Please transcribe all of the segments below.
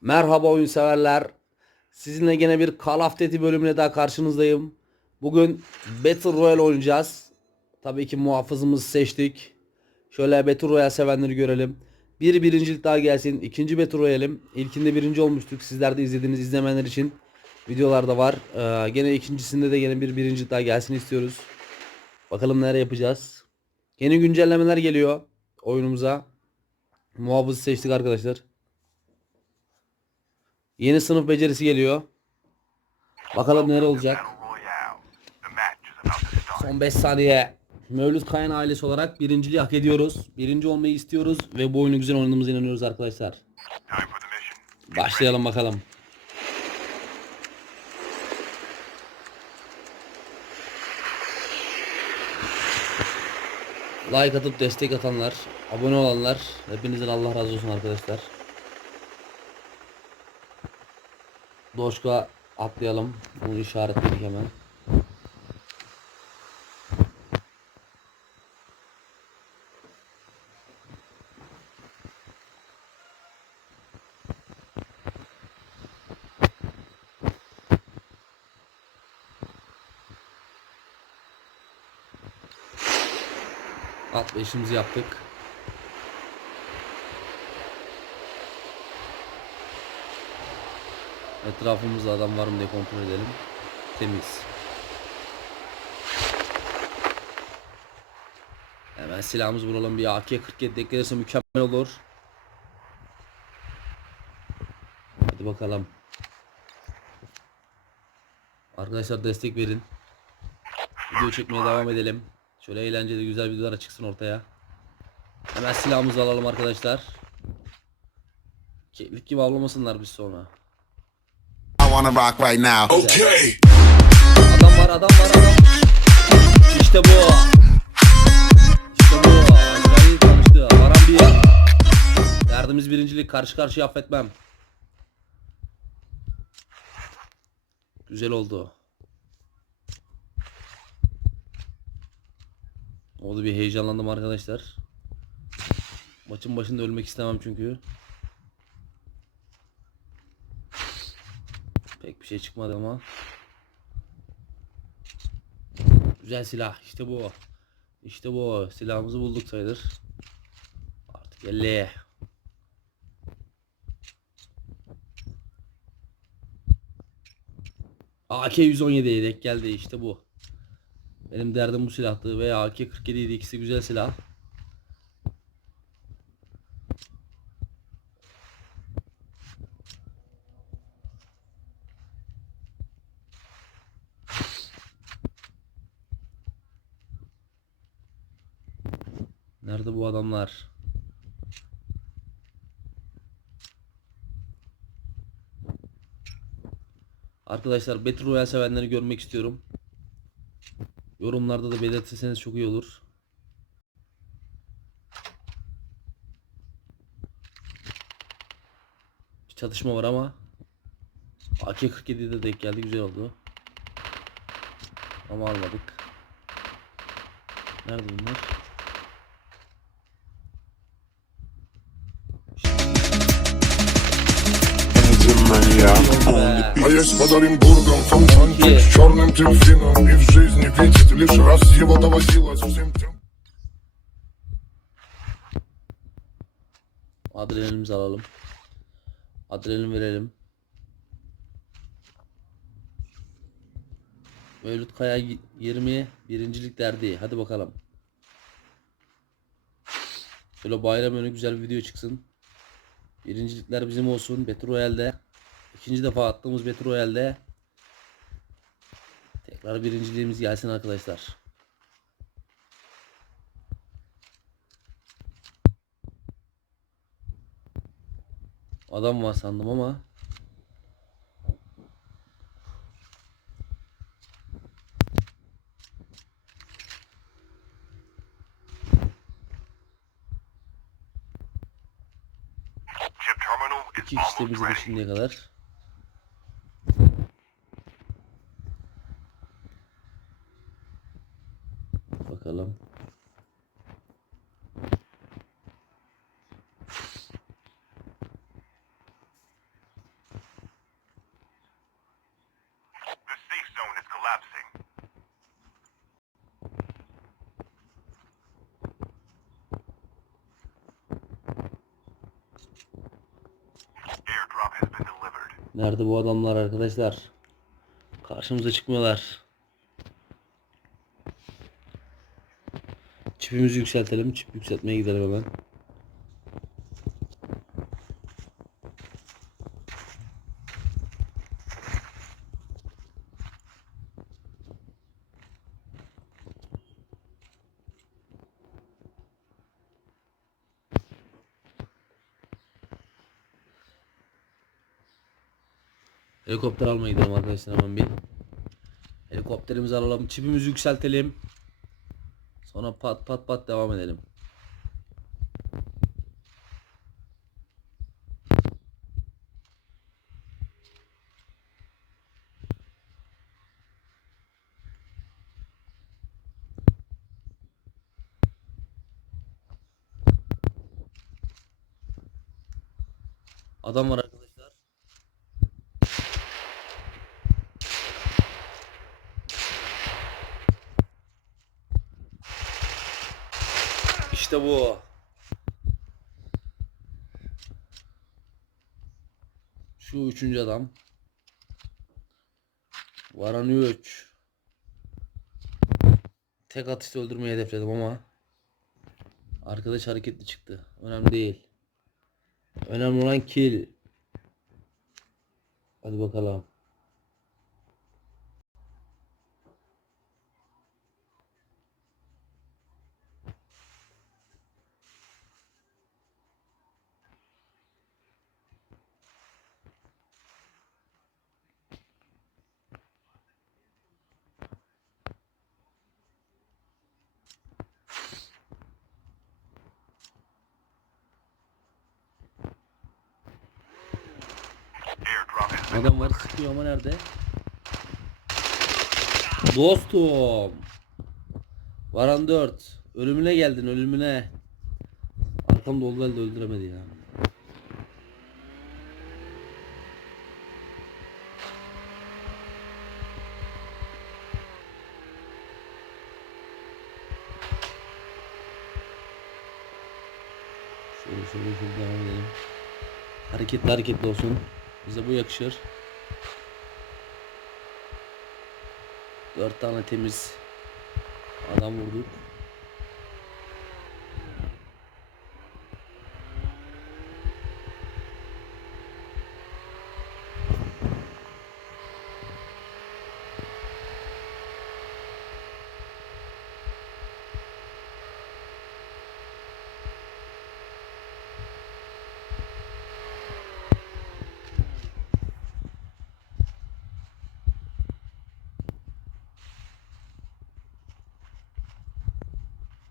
Merhaba oyun severler. Sizinle gene bir Call of Duty bölümüne daha karşınızdayım. Bugün Battle Royale oynayacağız. Tabii ki muhafızımızı seçtik. Şöyle Battle Royale sevenleri görelim. Bir birincilik daha gelsin. İkinci Battle Royale'im. İlkinde birinci olmuştuk. Sizler de izlediğiniz izlemeyenler için videolarda var. Ee, gene ikincisinde de gene bir birincilik daha gelsin istiyoruz. Bakalım neler yapacağız. Yeni güncellemeler geliyor oyunumuza. Muhafızı seçtik arkadaşlar. Yeni sınıf becerisi geliyor. Bakalım neler olacak. Son 5 saniye. Mevlüt Kayan ailesi olarak birinciliği hak ediyoruz. Birinci olmayı istiyoruz ve bu oyunu güzel oynadığımıza inanıyoruz arkadaşlar. Başlayalım bakalım. Like atıp destek atanlar, abone olanlar, hepinizden Allah razı olsun arkadaşlar. Doşka atlayalım. Bunu işaretledik hemen. Atlayışımızı yaptık. Etrafımızda adam var mı diye kontrol edelim. Temiz. Hemen silahımızı bulalım. Bir AK-47 eklenirse mükemmel olur. Hadi bakalım. Arkadaşlar destek verin. Video çekmeye devam edelim. Şöyle eğlenceli güzel videolar çıksın ortaya. Hemen silahımızı alalım arkadaşlar. Keyiflik gibi avlamasınlar biz sonra. Wanna rock right now. Okay. Adam var adam var adam. İşte bu. İşte bu. Azrail konuştu. Varan bir. Derdimiz birincilik. Karşı karşıya affetmem. Güzel oldu. Oldu bir heyecanlandım arkadaşlar. Maçın başında ölmek istemem çünkü. Bir şey çıkmadı ama. Güzel silah. İşte bu. İşte bu. Silahımızı bulduk sayılır. Artık 50. AK-117'ye denk geldi işte bu. Benim derdim bu silahtı ve AK-47 idi ikisi güzel silah. Adamlar? Arkadaşlar Battle Royale sevenleri görmek istiyorum. Yorumlarda da belirtirseniz çok iyi olur. Bir çatışma var ama AK-47'de denk geldi güzel oldu. Ama almadık. Nerede bunlar? А я с подарим бургом, фонтанчик С черным дельфином И в жизни видеть лишь раз его доводилось всем тем Adrenalimizi alalım. Adrenalin verelim. Mevlüt Kaya 20 birincilik derdi. Hadi bakalım. Şöyle bayram önü güzel bir video çıksın. Birincilikler bizim olsun. Battle Royale'de. İkinci defa attığımız Battle Royale'de. Tekrar birinciliğimiz gelsin arkadaşlar. Adam var sandım ama. İki kişi ready. şimdiye kadar. Nerede bu adamlar arkadaşlar? Karşımıza çıkmıyorlar. Çipimizi yükseltelim. Çip yükseltmeye gidelim hemen. Helikopter almaya gidelim arkadaşlar hemen bir. Helikopterimizi alalım. Çipimizi yükseltelim. Sonra pat pat pat devam edelim. Adam var arkadaşlar. İşte bu. Şu üçüncü adam. Varan 3. Tek atışta öldürmeyi hedefledim ama arkadaş hareketli çıktı. Önemli değil. Önemli olan kill. Hadi bakalım. Adam var sıkıyor ama nerede? Dostum. Varan 4. Ölümüne geldin ölümüne. Arkam dolu elde öldüremedi ya. Şöyle şöyle şöyle devam edelim. Hareketli hareketli olsun. Bize bu yakışır. Dört tane temiz adam vurduk.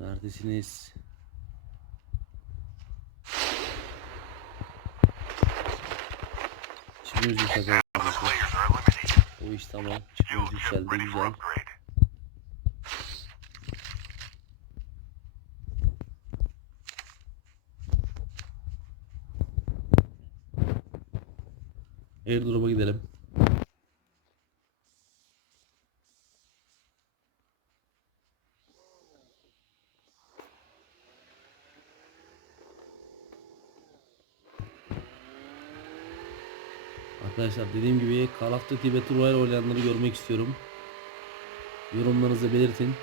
Neredesiniz? Çipimiz yükseldi. O iş tamam. Ship yükseldi güzel. Airdrop'a gidelim. Arkadaşlar dediğim gibi Call of Duty Battle Royale oynayanları görmek istiyorum. Yorumlarınızı belirtin.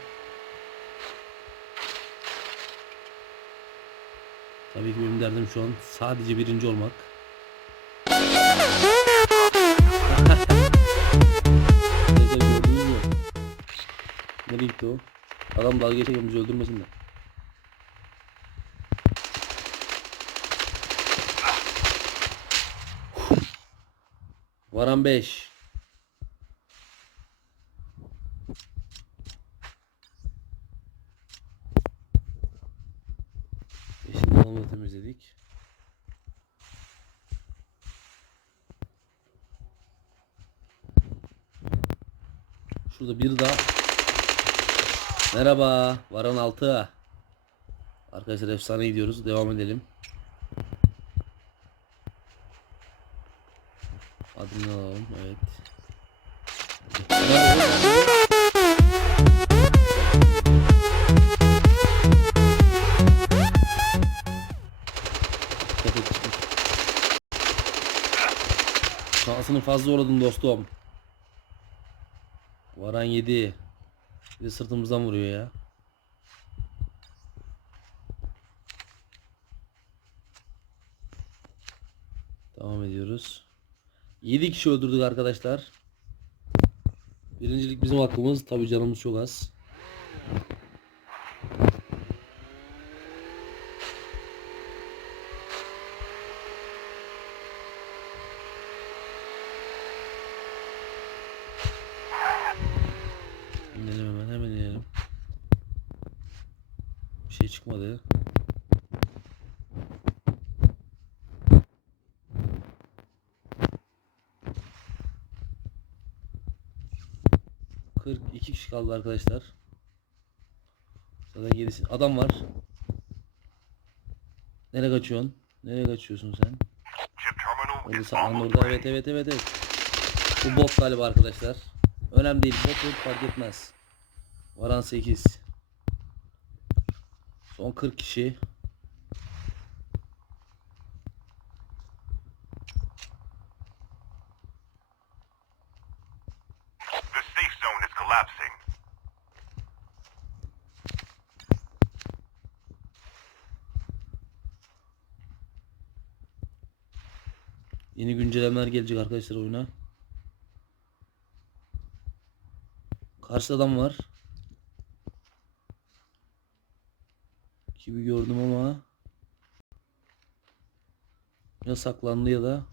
Tabii ki benim derdim şu an sadece birinci olmak. Nereye gitti o? Adam dalga geçerken bizi öldürmesin de. Varan 5. Beşinci alanı temizledik. Şurada bir daha. Merhaba. Varan 6. Arkadaşlar efsane gidiyoruz. Devam edelim. Şansını fazla uğradın dostum. Varan 7. Bir de sırtımızdan vuruyor ya. Devam ediyoruz. 7 kişi öldürdük arkadaşlar. Birincilik bizim hakkımız. Tabi canımız çok az. İnelim hemen hemen inelim. Bir şey çıkmadı. Kırk iki kişi kaldı arkadaşlar. Zaten gerisi adam var. Nereye kaçıyorsun? Nereye kaçıyorsun sen? Orada orada. Evet evet evet evet. Bu bot galiba arkadaşlar. Önemli değil. Bot fark etmez. Varan 8. Son 40 kişi. Yeni güncellemeler gelecek arkadaşlar oyuna. Karşıda adam var. Gibi gördüm ama ya saklandı ya da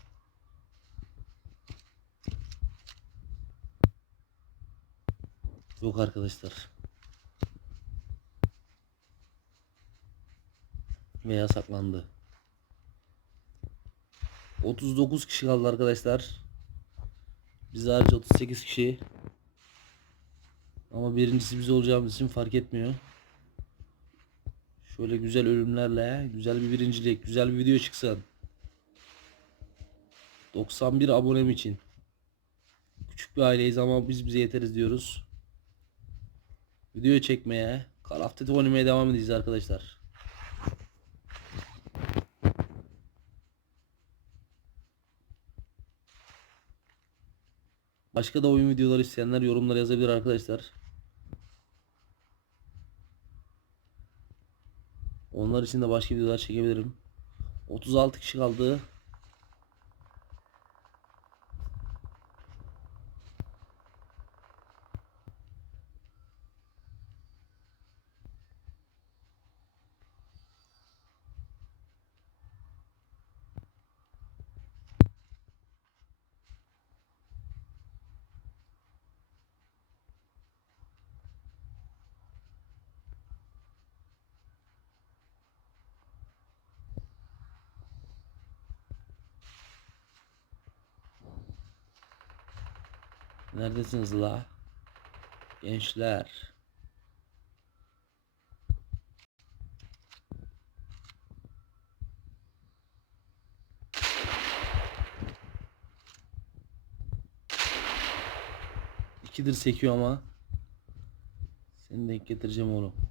yok arkadaşlar. Veya saklandı. 39 kişi kaldı arkadaşlar. Biz hariç 38 kişi. Ama birincisi biz olacağımız için fark etmiyor. Şöyle güzel ölümlerle güzel bir birincilik, güzel bir video çıksın. 91 abonem için. Küçük bir aileyiz ama biz bize yeteriz diyoruz. Video çekmeye, Call of Duty oynamaya devam edeceğiz arkadaşlar. Başka da oyun videoları isteyenler yorumlara yazabilir arkadaşlar. Onlar için de başka videolar çekebilirim. 36 kişi kaldı. Neredesiniz la? Gençler. İkidir sekiyor ama. Seni denk getireceğim oğlum.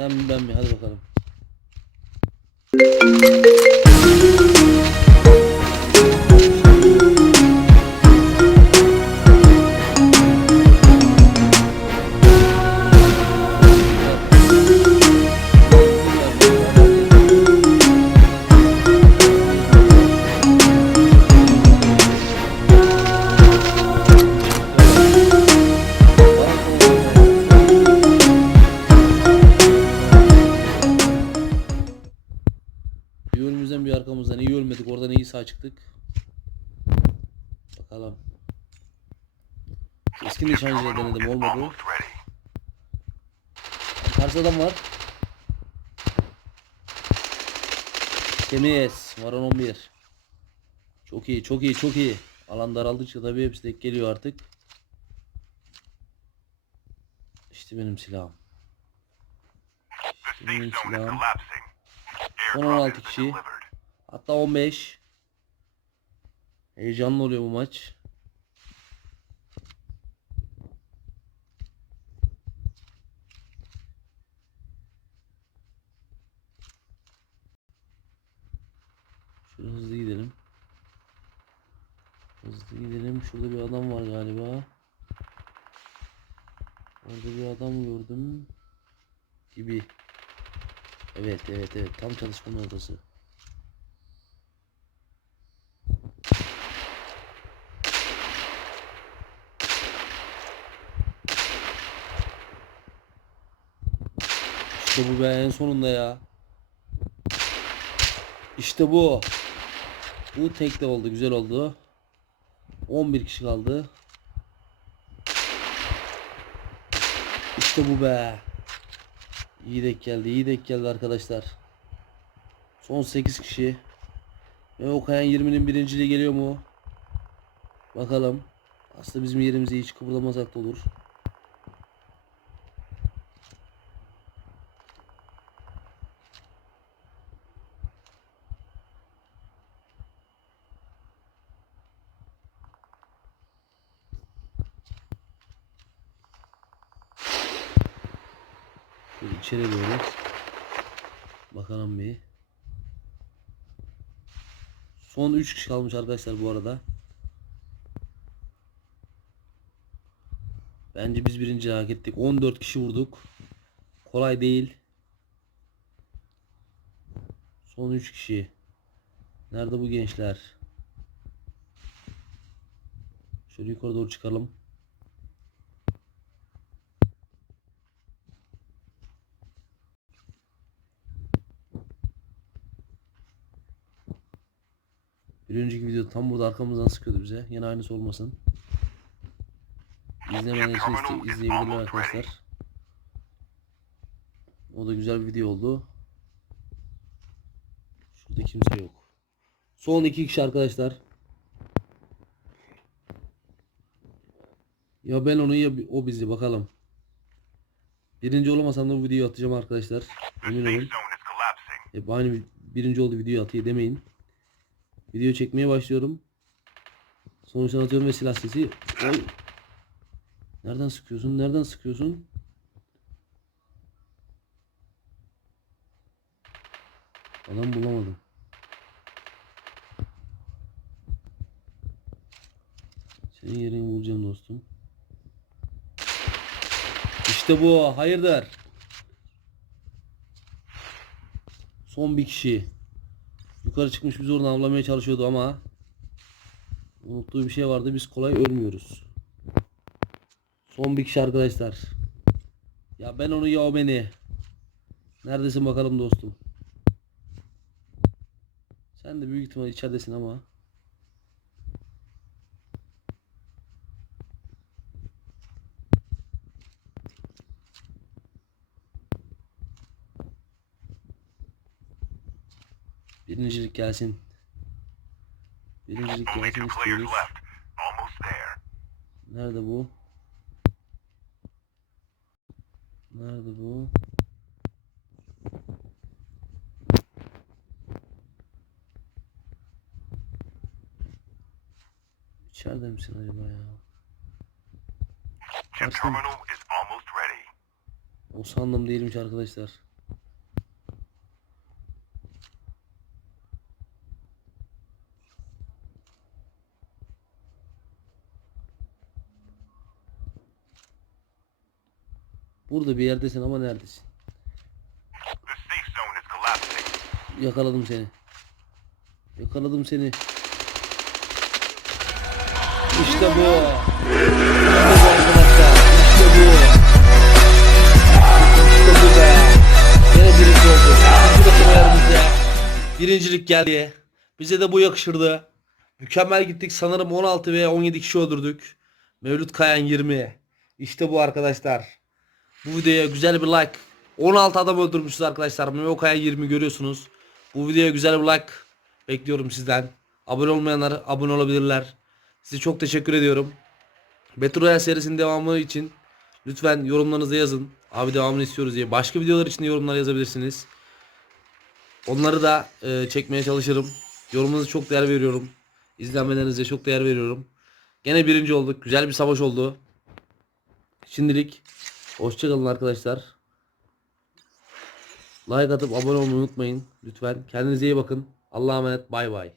Sen ben mi? Hadi bakalım. Keskin nişancıyla denedim olmadı. Karşıda adam var. Temiz. Varan 11. Çok iyi çok iyi çok iyi. Alan daraldıkça tabii hepsi denk geliyor artık. İşte benim silahım. İşte benim silahım. collapsing. Son Airdrop 16 has kişi. Hatta 15. Heyecanlı oluyor bu maç. Şöyle hızlı gidelim. Hızlı gidelim. Şurada bir adam var galiba. Orada bir adam gördüm. Gibi. Evet evet evet. Tam çalışma noktası. İşte bu be en sonunda ya. İşte bu. Bu tek de oldu. Güzel oldu. 11 kişi kaldı. İşte bu be. İyi denk geldi. iyi denk geldi arkadaşlar. Son 8 kişi. Ve Okayan 20'nin birinciliği geliyor mu? Bakalım. Aslında bizim yerimize hiç kıpırdamasak da olur. Şöyle içeri doğru. Bakalım bir. Son 3 kişi kalmış arkadaşlar bu arada. Bence biz birinci hak ettik. 14 kişi vurduk. Kolay değil. Son 3 kişi. Nerede bu gençler? Şöyle yukarı doğru çıkalım. Bir önceki video tam burada arkamızdan sıkıyordu bize. Yine aynısı olmasın. İzlemeyenler için iste- izleyebilirler arkadaşlar. O da güzel bir video oldu. Şurada kimse yok. Son iki kişi arkadaşlar. Ya ben onu ya o bizi bakalım. Birinci olamasam da bu videoyu atacağım arkadaşlar. Emin olun. Hep aynı bir- birinci oldu video atıyor demeyin. Video çekmeye başlıyorum. Sonuçtan atıyorum ve silah sesi. Oy. Nereden sıkıyorsun? Nereden sıkıyorsun? Adam bulamadım. Senin yerini bulacağım dostum. İşte bu. Hayırdır? Son bir kişi. Yukarı çıkmış biz oradan avlamaya çalışıyordu ama unuttuğu bir şey vardı. Biz kolay ölmüyoruz. Son bir kişi arkadaşlar. Ya ben onu ya o beni. Neredesin bakalım dostum. Sen de büyük ihtimal içeridesin ama. Birincilik gelsin. Birincilik gelsin istiyoruz. Nerede bu? Nerede bu? İçeride misin acaba ya? Ready. O sandım değilmiş arkadaşlar. Burada bir yerdesin ama neredesin? Yakaladım seni. Yakaladım seni. İşte bu. İşte bu. İşte bu. İşte bu be. Yine birinci olduk. İkinci kariyerimize birincilik geldi. Bize de bu yakışırdı. Mükemmel gittik. Sanırım 16 veya 17 kişi öldürdük. Mevlüt Kayan 20. İşte bu arkadaşlar. Bu videoya güzel bir like. 16 adam öldürmüşüz arkadaşlar. Mehmet Kayan 20 görüyorsunuz. Bu videoya güzel bir like bekliyorum sizden. Abone olmayanlar abone olabilirler. Size çok teşekkür ediyorum. Battle Royale serisinin devamı için lütfen yorumlarınızı yazın. Abi devamını istiyoruz diye. Başka videolar için de yorumlar yazabilirsiniz. Onları da e, çekmeye çalışırım. Yorumunuza çok değer veriyorum. İzlenmelerinize çok değer veriyorum. Gene birinci olduk. Güzel bir savaş oldu. Şimdilik hoşçakalın arkadaşlar. Like atıp abone olmayı unutmayın. Lütfen. Kendinize iyi bakın. Allah'a emanet bay bay.